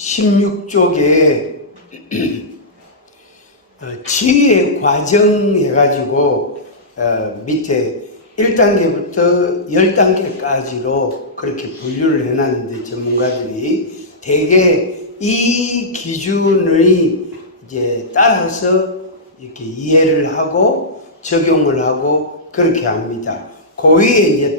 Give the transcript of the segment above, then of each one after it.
16쪽에 지혜 과정 해가지고 밑에 1단계부터 10단계까지로 그렇게 분류를 해놨는데, 전문가들이 대개 이 기준을 이제 따라서 이렇게 이해를 하고 적용을 하고 그렇게 합니다. 그 위에 이제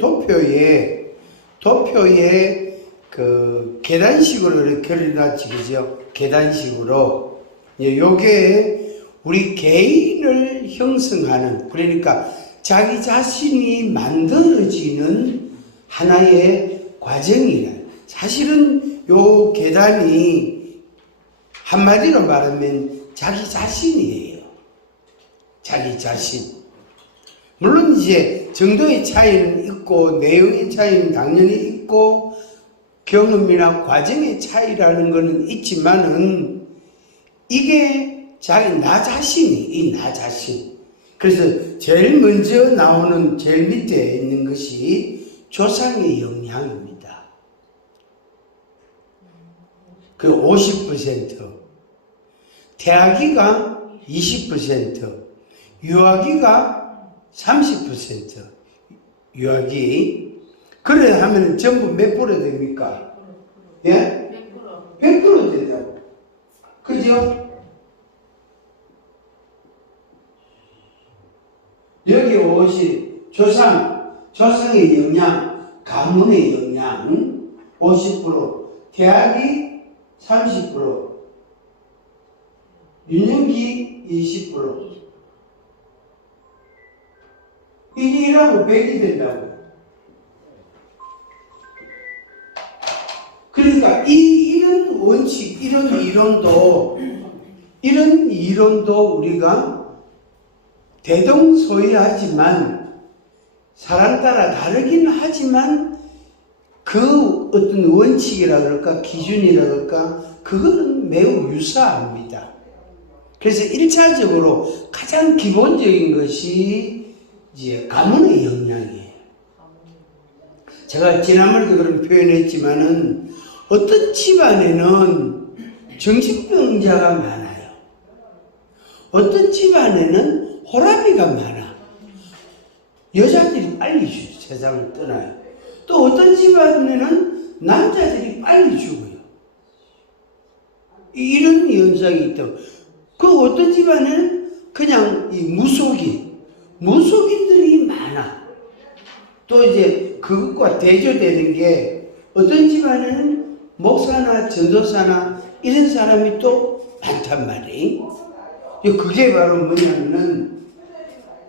도표에 그 계단식으로 이렇게 그려놨지, 그죠? 계단식으로. 요게 우리 개인을 형성하는, 그러니까 자기 자신이 만들어지는 하나의 과정이라. 사실은 요 계단이 한마디로 말하면 자기 자신이에요. 자기 자신. 물론 이제 정도의 차이는 있고 내용의 차이는 당연히 있고 경험이나 과정의 차이라는 것은 있지만은 이게 자기 나 자신이 나 자신. 그래서 제일 먼저 나오는 제일 밑에 있는 것이 조상의 영향입니다. 그 50%, 태아기가 20%, 유아기가 30%, 유아기. 그래 하면 전부 몇 프로 됩니까? 예? 100% 된다고. 그죠? 여기 50, 조상의 영향, 가문의 영향 50%, 태아기 30%, 유년기 20%. 이게 1하고 100이 된다고. 그러니까 이런 원칙, 이런 이론도 우리가 대동소이하지만 사람 따라 다르긴 하지만 그 어떤 원칙이라 그럴까 기준이라 그럴까 그거는 매우 유사합니다. 그래서 1차적으로 가장 기본적인 것이 이제 가문의 영향이에요. 제가 지난번에도 그런 표현했지만은 어떤 집안에는 정신병자가 많아요. 어떤 집안에는 호랑이가 많아. 여자들이 빨리 세상을 떠나요. 또 어떤 집안에는 남자들이 빨리 죽어요. 이런 현상이 있다고. 그 어떤 집안에는 그냥 이 무속인들이 많아. 또 이제 그것과 대조되는 게 어떤 집안에는 목사나 전도사나 이런 사람이 또 많단 말이에요. 그게 바로 뭐냐면은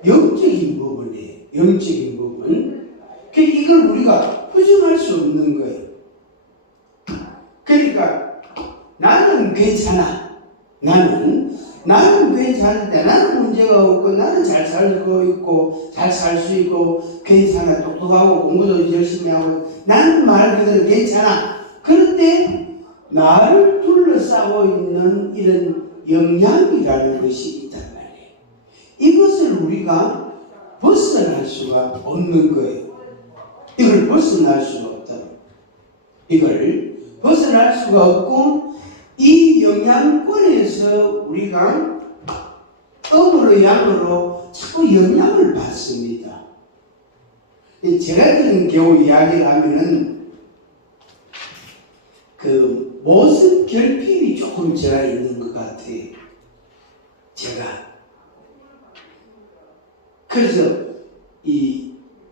영적인 부분이에요. 영적인 부분. 이걸 우리가 부정할 수 없는 거예요. 그러니까 나는 괜찮아. 나는 괜찮은데 나는 문제가 없고 나는 잘 살고 있고 잘 살 수 있고 괜찮아. 똑똑하고 공부도 열심히 하고 나는 말 그대로 괜찮아. 그런데 나를 둘러싸고 있는 이런 영향이라는 것이 있단 말이에요. 이것을 우리가 벗어날 수가 없는 거예요. 이걸 벗어날 수가 없다. 이걸 벗어날 수가 없고 이 영향권에서 우리가 음으로 양으로 자꾸 영향을 받습니다. 제가 드는 경우 이야기를 하면은 그 모습 결핍이 조금 제가 있는 것 같아요. 제가. 그래서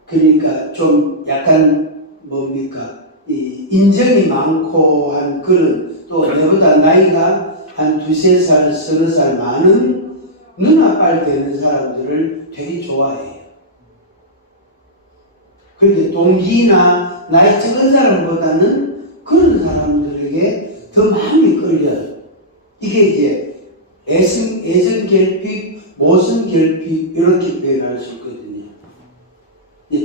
그러니까 좀 약간 뭡니까 인정이 많고 한 그런, 또 내보다 나이가 한 두세 살, 서너 살 많은 누나빨 되는 사람들을 되게 좋아해요. 그렇게 동기나 나이 적은 사람보다는 그런 사람들에게 더 마음이 끌려요. 이게 이제 애정 결핍, 모성 결핍 이렇게 표현할 수 있거든요.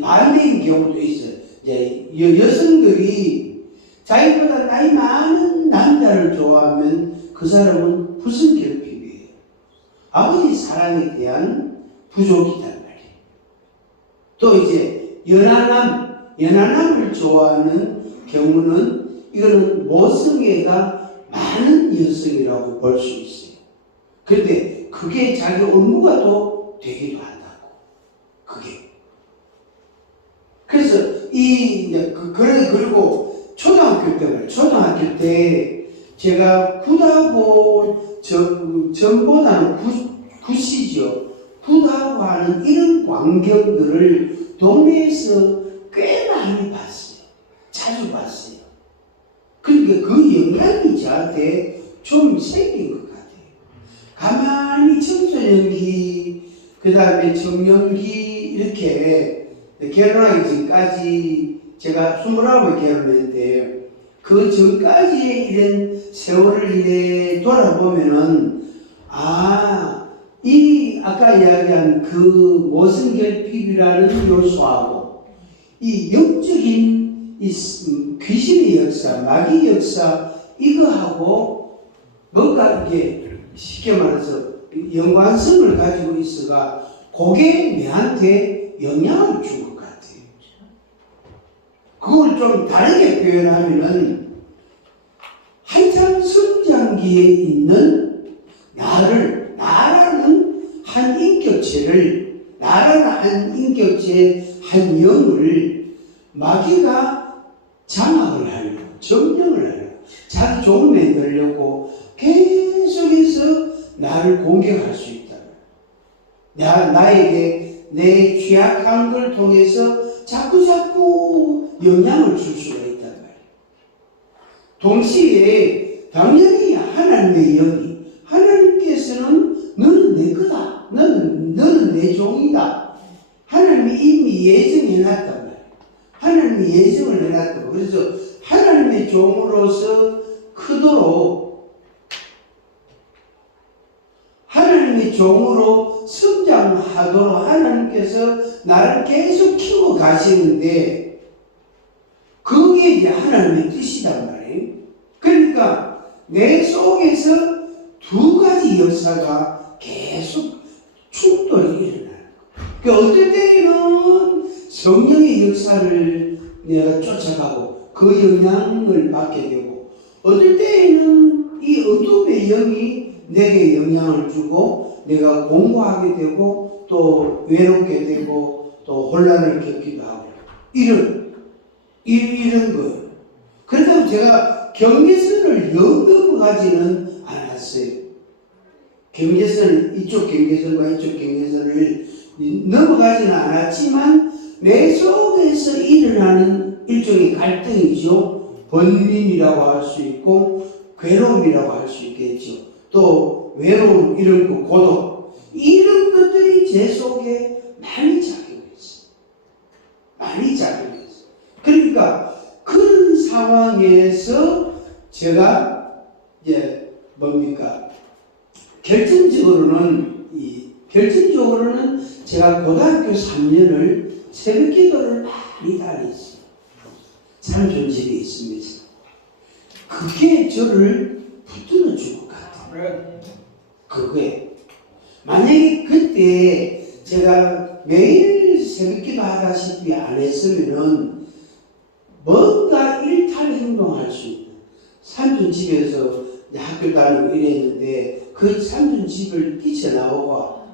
반대인 경우도 있어요. 이제 여성들이 자기보다 나이 많은 남자를 좋아하면 그 사람은 부성 결핍이에요. 아버지 사랑에 대한 부족이단 말이에요. 또 이제 연하남을 좋아하는 경우는 이거는 모성애가 많은 여성이라고 볼 수 있어요. 그런데 그게 자기 업무가 또 되기도 한다고. 그게. 그래서 그리고 초등학교 때 제가 굿하고 전보다는 굿이죠. 굿하고 하는 이런 광경들을 동네에서 꽤 많이 봤어요. 자주 봤어요. 그러니까 그 영향이 저한테 좀 생긴 것 같아요. 가만히 청소년기, 그 다음에 청년기 이렇게 결혼하기 전까지 제가 29에 결혼했는데 그 전까지의 이런 세월을 이래 돌아보면은 이 아까 이야기한 그 모성결핍이라는 요소하고 이 영적인 이 귀신의 역사, 마귀 역사 이거하고 뭔가 이게 쉽게 말해서 연관성을 가지고 있어가 그게 내한테 영향을 준 것 같아요. 그걸 좀 다르게 표현하면은 한참 성장기에 있는 나라는 한 인격체를, 나라는 한 인격체의 한 영을 마귀가 장악을 하려고, 점령을 하려고, 자기 종에 넣으려고 계속해서 나를 공격할 수 있다. 나에게 내 취약한 걸 통해서 자꾸 영향을 줄 수가 있단 말이에요. 동시에 당연히 하나님의 영이, 하나님께서는 너는 내 거다. 너는 내 종이다. 하나님이 이미 예정해놨단 말이에요. 하나님이 예정을 해놨다고. 그래서 하나님의 종으로서 크도록 하나님의 종으로 성장하도록 하나님께서 나를 계속 키워 가시는데 그게 이제 하나님의 뜻이단 말이에요. 그러니까 내 속에서 두 가지 역사가 계속 충돌이 일어나는 거예요. 그러니까 어떨 때는 성령의 역사를 내가 쫓아가고 그 영향을 받게 되고 어떨 때에는 이 어둠의 영이 내게 영향을 주고 내가 공부하게 되고 또 외롭게 되고 또 혼란을 겪기도 하고 이런 거예요. 그렇다고 제가 경계선을 넘어가지는 않았어요. 이쪽 경계선과 이쪽 경계선을 넘어가지는 않았지만 내 속에서 일어나는 일종의 갈등이죠. 번민이라고 할 수 있고 괴로움이라고 할 수 있겠죠. 또 외로움, 이런 거, 고독 이런 것들이 제 속에 많이 작용했어요. 많이 작용했어요. 그러니까 그런 상황에서 제가 이제 뭡니까? 결정적으로는 제가 고등학교 3년을 새벽 기도를 많이 다녔어요. 삼촌 집에 있으면서. 그게 저를 붙들어 준 것 같아요. 그거에. 만약에 그때 제가 매일 새벽 기도 하다시피 안 했으면은 뭔가 일탈 행동할 수 있는 삼촌 집에서 학교 다니고 이랬는데 그 삼촌 집을 뛰쳐나오고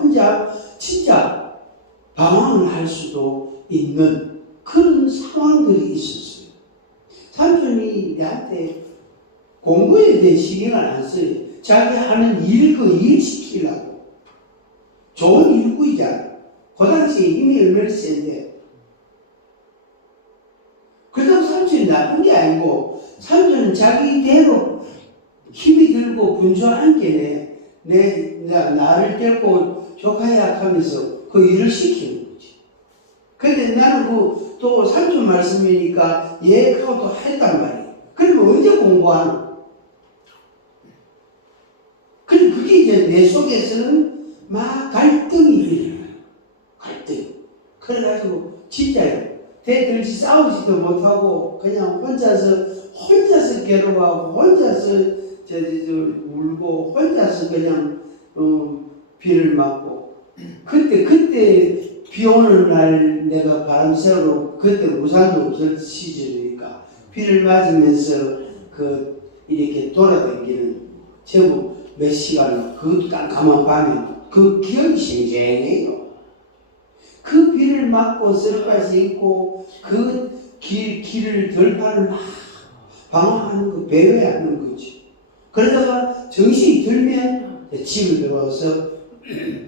혼자 진짜 방황을 할 수도 있는 그런 상황들이 있었어요. 삼촌이 나한테 공부에 대해 신경을 안 써요. 자기 하는 일 시키려고. 좋은 일구이잖아. 그 당시에 힘이 얼마나 센데. 그렇다고 삼촌이 나쁜 게 아니고 삼촌은 자기대로 힘이 들고 분주한 게 나를 데리고 조카야 하면서 그 일을 시키는 거지. 근데 나는 또 삼촌 말씀이니까 예하고 또 했단 말이에요. 그러면 언제 공부하노? 그게 이제 내 속에서는 막 갈등이 일어나요. 갈등. 그래가지고 진짜요. 대들지 싸우지도 못하고 그냥 혼자서 괴로워하고 혼자서 울고 혼자서 그냥 비를 맞고 그때 비 오는 날 내가 바람새로 그때 우산도 없을 시절이니까 비를 맞으면서 그 이렇게 돌아다니는 제법 몇 시간 그 깜깜한 밤에 그 기억이 생생해요. 그 비를 맞고 쓰러까지 있고 그 길을 들판을 막 방황하는 거 배회하는 거지. 그러다가 정신이 들면 집에 들어와서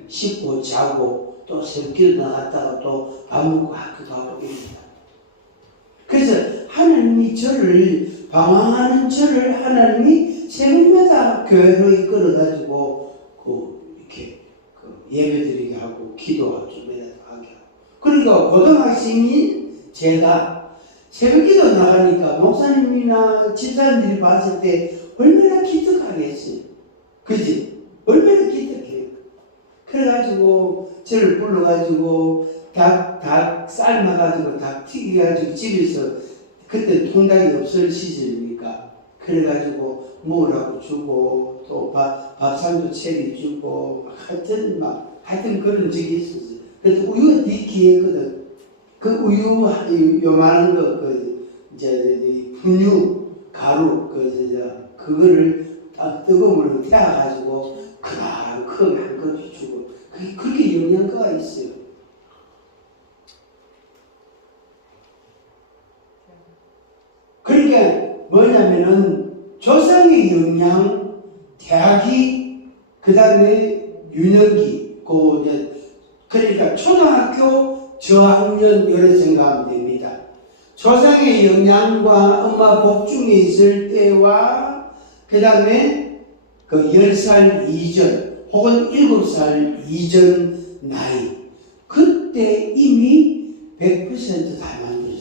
씻고 자고 또 새벽에 나갔다가 또 밥 먹고 학교도 하고 이럽니다. 그래서 하나님이 저를 방황하는 저를 하나님이 새벽마다 교회로 이끌어가지고 이렇게 예배드리게 하고 기도하고 매달 하게 하고. 그러니까 고등학생인 제가 새벽기도 나가니까 목사님이나 집사님들이 봤을 때 얼마나 기특하겠어요. 그지? 얼마나 기특해요. 그래가지고 저를 불러가지고 닭 삶아가지고 닭 튀겨가지고 집에서 그때 통닭이 없을 시절이니까 그래가지고 먹으라고 주고 또 밥상도 차려주고 하여튼 그런 적이 있었어요. 그래서 우유가 되게 귀했거든. 그 우유 요만한 거 이제 분유 가루 그거를 딱 뜨거운 물로 태워가지고 그날 크게 한 컵씩 주고 그렇게 영양가가 있어요. 그러니까 뭐냐면은 조상의 영양, 대학이 그 다음에 유년기, 그러니까 초등학교 저학년 이렇게 생각하면 됩니다. 조상의 영양과 엄마 복중에 있을 때와 그 다음에 그 10살 이전 혹은 7살 이전 나이 그때 이미 100% 다 만들어집니다.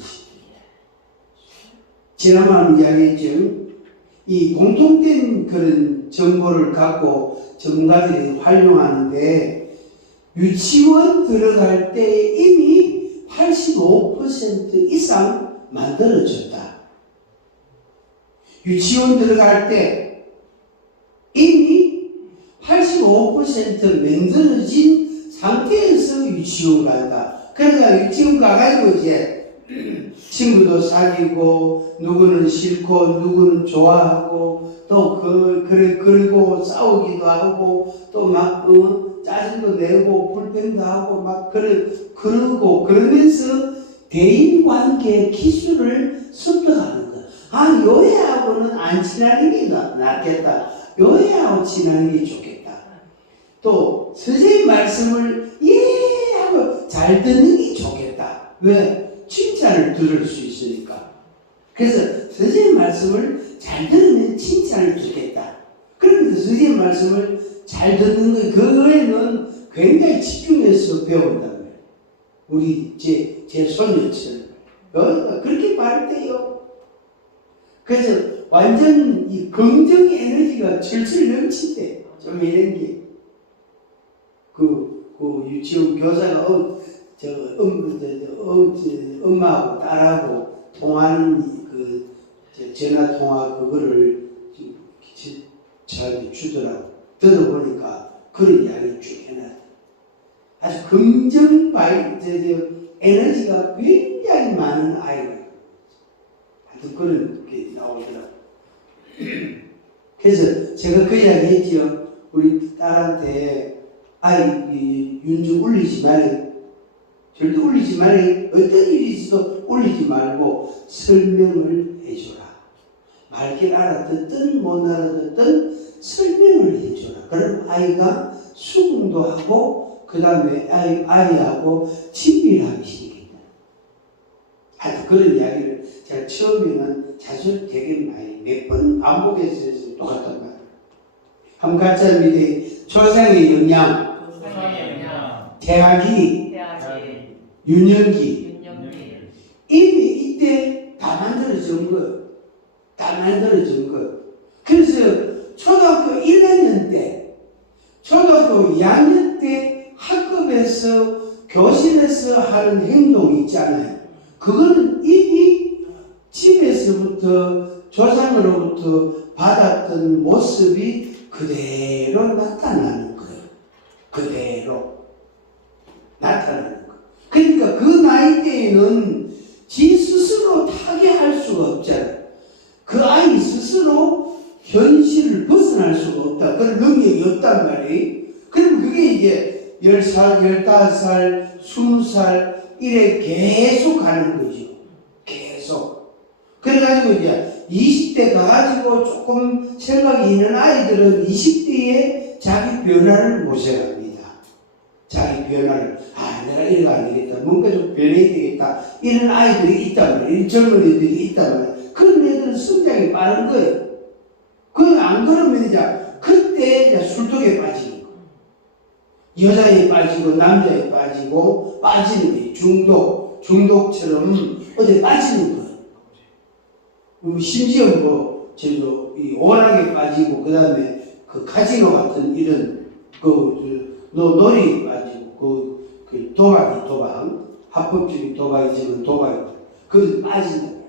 지난번 이야기했죠. 이 공통된 그런 정보를 갖고 전문가들이 활용하는데 유치원 들어갈 때 이미 85% 이상 만들어졌다. 유치원 들어갈 때 이미 85% 만들어진 상태에서 유치원 간다. 그러니까 유치원 가가지고 이제 친구도 사귀고 누구는 싫고 누구는 좋아하고 또 그리고 싸우기도 하고 또 막 짜증도 내고 불평도 하고 막 그러고 그러면서 대인관계 기술을 습득하는 거. 아, 요애하고는 안 친하는 게 낫겠다. 요애하고 친하는 게 좋겠다. 또 선생님 말씀을 예 하고 잘 듣는 게 좋겠다. 왜? 칭찬을 들을 수 있으니까. 그래서 선생님 말씀을 잘 들으면 칭찬을 듣겠다. 그러면서 선생님 말씀을 잘 듣는 거 그거에는 굉장히 집중해서 배운다는 거예요. 우리 제 손녀처럼 그렇게 말할 때요. 그래서 완전 이 긍정 에너지가 철철 넘치대. 좀 이런 게 유치원 교사가 엄마하고 딸하고 통하는 전화 통화 그거를 저한테 주더라고. 들어보니까 그런 이야기를 쭉 해놨다. 아주 긍정 에너지가 굉장히 많은 아이가. 하여튼 그런 게 나오더라고. 그래서 제가 그 이야기 했지요. 우리 딸한테 윤주 울리지 말래. 절대 울리지 말래. 어떤 일이 있어도 울리지 말고 설명을 해줘라. 말길 알아듣든 못 알아듣든 설명을 해줘라. 그럼 아이가 수긍도 하고 그 다음에 아이하고 친밀하게 생긴다. 하여튼 그런 이야기를 제가 처음에는 자주 되게 많이 몇 번 반복해서 똑같단 말이에요. 한 같이 합니다. 조상의 영양, 대학이, 유년기. 이미 이때 다 만들어진 거. 다 만들어진 거. 그래서 초등학교 1학년 때, 초등학교 2학년 때 학급에서 교실에서 하는 행동이 있잖아요. 그거는 이미 집에서부터 조상으로부터 받았던 모습이 그대로 나타나는 거예요. 그대로 나타나는 거예요. 그러니까 그 나이 때에는 지 스스로 타개할 수가 없잖아요. 그 아이 스스로 현실을 벗어날 수가 없다. 그런 능력이 없단 말이에요. 그럼 그게 이제 10살, 15살, 20살 이래 계속 가는 거죠. 계속. 그래가지고 이제 20대 가가지고 조금 생각이 있는 아이들은 20대에 자기 변화를 모색합니다. 자기 변화를. 내가 이래가 안 되겠다. 뭔가 좀 변해야 되겠다. 이런 아이들이 있단 말이에요. 이런 젊은 애들이 있단 말이에요. 그런 애들은 성장이 빠른 거예요. 안 그러면 이제 그때 이제 술독에 빠지는 거예요. 여자에 빠지고 남자에 빠지고 빠지는 거예요. 중독처럼 어디 빠지는 거예요. 심지어 저도 오락에 빠지고 그다음에 그 카지노 같은 이런 놀이에 빠지고 도박 합법적인 도박이지만 그것이 빠진다.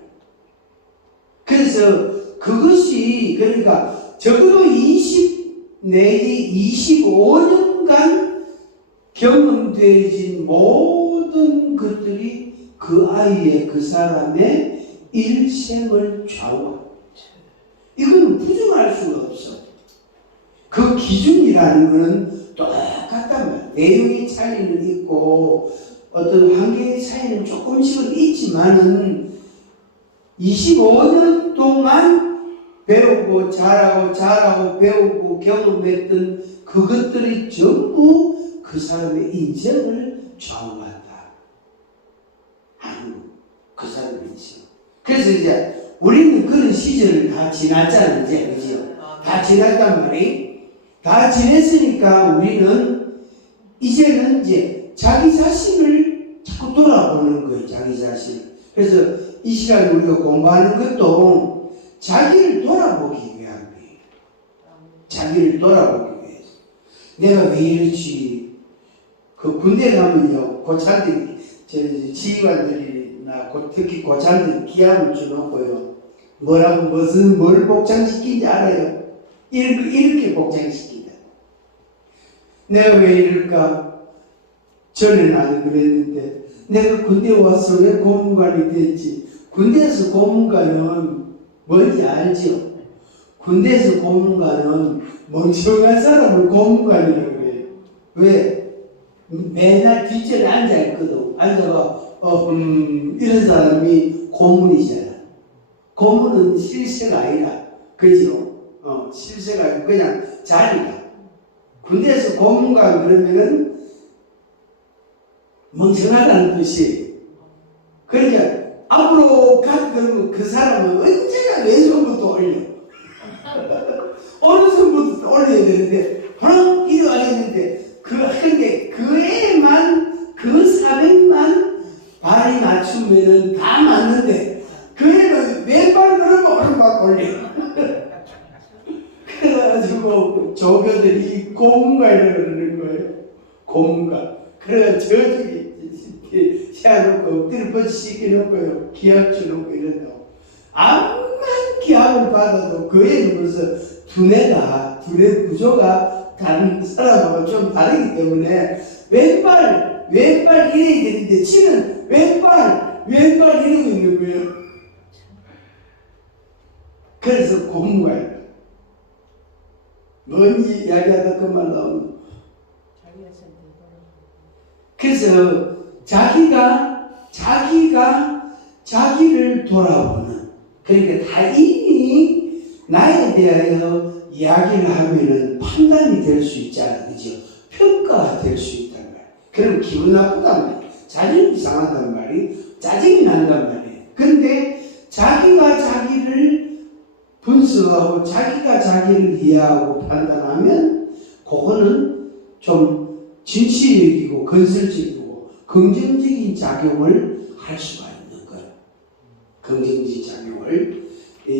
그래서 그것이 그러니까 적어도 20 내지 25년간 경험되어진 모든 것들이 그 아이의 그 사람의 일생을 좌우합니다. 이거는 부정할 수가 없어. 그 기준이라는 것은 똑같단 말이야. 내용의 차이는 있고 어떤 환경의 차이는 조금씩은 있지만은 25년 동안 배우고 잘하고 배우고 경험했던 그것들이 전부 그 사람의 인생을 좌우한다. 그 사람의 인생. 그래서 이제 우리는 그런 시절을 다 지났잖아요. 이제 그죠? 다 지났단 말이에요. 다 지냈으니까 우리는 이제는 이제 자기 자신을 자꾸 돌아보는 거예요. 자기 자신. 그래서 이 시간에 우리가 공부하는 것도 자기를 돌아보기 위한 거예요. 자기를 돌아보기 위해서. 내가 왜 이렇지? 그 군대 가면요, 고참들이, 지휘관들이나 특히 고참들이 기함을 주놓고요. 뭘 복장시키는지 알아요? 이렇게 복장시킨다. 내가 왜 이럴까? 전에 나는 그랬는데, 내가 군대 와서 왜 고문관이 됐지? 군대에서 고문관은 뭔지 알죠? 군대에서 고문관은 멍청한 사람을 고문관이라고 그래요. 왜? 맨날 뒷전에 앉아있거든. 앉아가, 이런 사람이 고문이잖아. 고문은 실세가 아니라, 그죠? 실세가 아니고 그냥 자리가. 군대에서 고문관 그러면은 멍청하다는 뜻이에요. 그러니까 앞으로 그러면 그 사람은 언제나 왼손부터 올려. 오른손부터 올려야 되는데 그럼 일어나야 되는데 근데 그 애만 그 사백만 발이 맞추면은 다 맞는데 그 애는 왼발 그러면 오른발 올려. 그래가지고 조교들이 고문가이라고 그러는 거예요. 고문가. 그래가지고 저쪽에 세워놓고 엎드려 뻗치시켜놓고요. 기합 주놓고 이런다고. 암만 기합을 받아도 그 애는 벌써 두뇌 구조가 다른 사람하고 좀 다르기 때문에 왼발 이래야 되는데 지는 왼발 이러고 있는 거예요. 그래서 고문가예요. 뭔 이야기하다 그 말 나오는. 그래서 자기를 돌아보는. 그러니까 다 이미 나에 대하여 이야기를 하면은 판단이 될 수 있잖아. 그죠? 평가가 될 수 있단 말이야. 그럼 기분 나쁘단 말이야. 자존심이 상한단 말이야. 짜증이 난단 말이야. 근데 자기가 자기를 분석하고 자기가 자기를 이해하고 판단하면 그거는 좀 진취적이고 건설적이고 긍정적인 작용을 할 수가 있는 거예요. 긍정적인 작용을.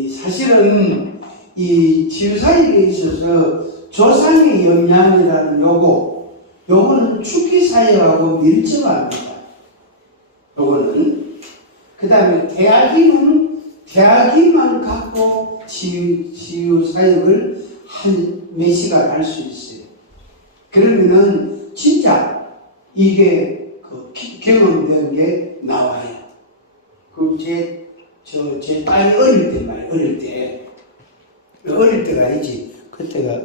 사실은 이 치유사역에 있어서 조상의 영향이라는 요거는 축기사역하고 밀접합니다. 요거는. 그 다음에 대학이만 갖고 치유사역을 한 몇 시간 할 수 있어요. 그러면은 진짜 이게 경험된 게 나와요. 제 딸이 어릴 때. 어릴 때가 아니지. 그때가